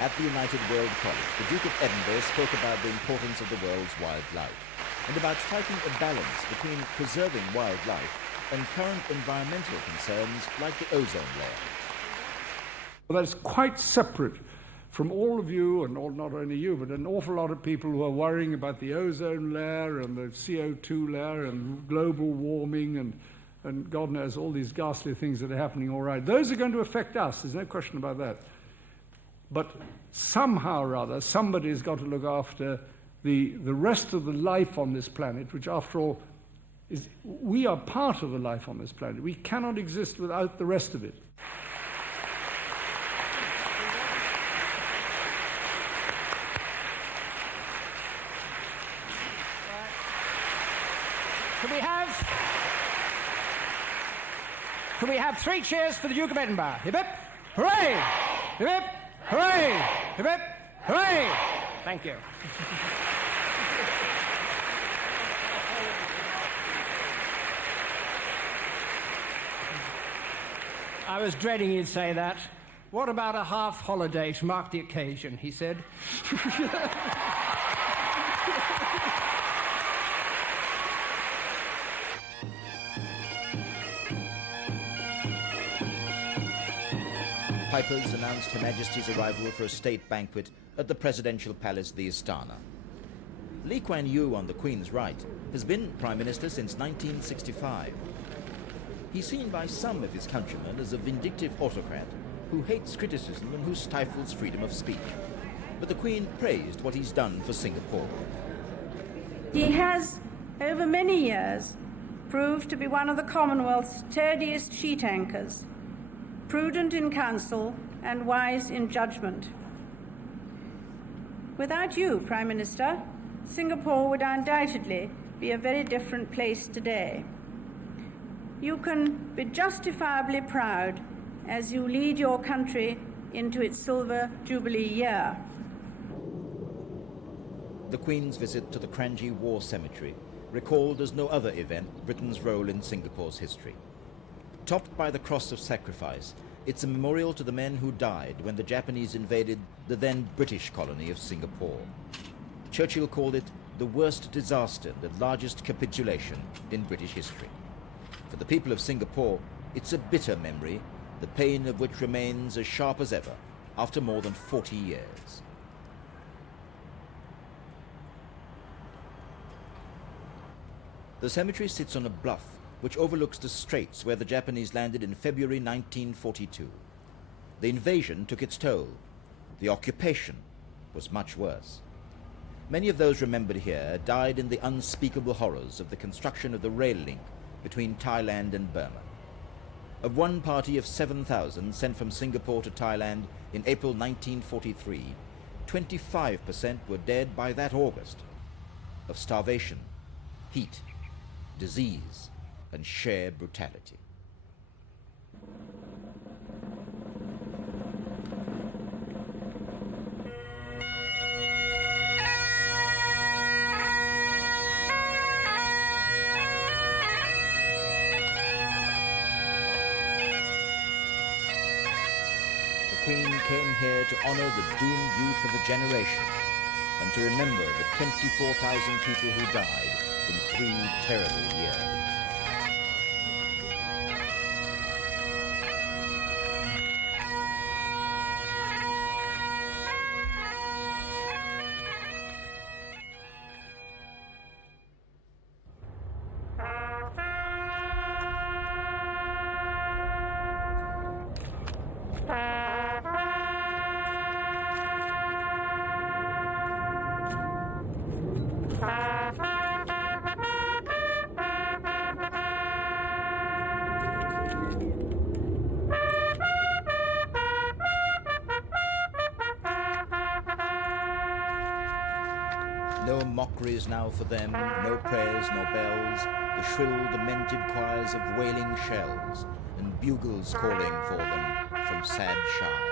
At the United World College, the Duke of Edinburgh spoke about the importance of the world's wildlife and about striking a balance between preserving wildlife and current environmental concerns like the ozone layer. Well, that's quite separate from all of you, and not only you, but an awful lot of people who are worrying about the ozone layer and the CO2 layer and global warming and God knows all these ghastly things that are happening all right. Those are going to affect us, there's no question about that. But somehow or other, somebody's got to look after the rest of the life on this planet, which after all, we are part of the life on this planet. We cannot exist without the rest of it. Can we have 3 cheers for the Duke of Edinburgh? Hip hip, hooray! Hip hip, hooray! Hip hip, hooray! Thank you. I was dreading you'd say that. What about a half holiday to mark the occasion, he said. Pipers announced Her Majesty's arrival for a state banquet at the presidential palace, the Istana. Lee Kuan Yew, on the Queen's right, has been Prime Minister since 1965. He's seen by some of his countrymen as a vindictive autocrat who hates criticism and who stifles freedom of speech. But the Queen praised what he's done for Singapore. He has, over many years, proved to be one of the Commonwealth's sturdiest sheet anchors, prudent in counsel and wise in judgment. Without you, Prime Minister, Singapore would undoubtedly be a very different place today. You can be justifiably proud as you lead your country into its Silver Jubilee year. The Queen's visit to the Kranji War Cemetery recalled as no other event Britain's role in Singapore's history. Topped by the Cross of Sacrifice, it's a memorial to the men who died when the Japanese invaded the then British colony of Singapore. Churchill called it the worst disaster, the largest capitulation in British history. For the people of Singapore, it's a bitter memory, the pain of which remains as sharp as ever after more than 40 years. The cemetery sits on a bluff which overlooks the straits where the Japanese landed in February 1942. The invasion took its toll. The occupation was much worse. Many of those remembered here died in the unspeakable horrors of the construction of the rail link between Thailand and Burma. Of one party of 7,000 sent from Singapore to Thailand in April 1943, 25% were dead by that August of starvation, heat, disease, and sheer brutality. The Queen came here to honor the doomed youth of a generation and to remember the 24,000 people who died in 3 terrible years. No mockeries now for them, no prayers nor bells, the shrill, demented choirs of wailing shells, and bugles calling for them from sad Shire.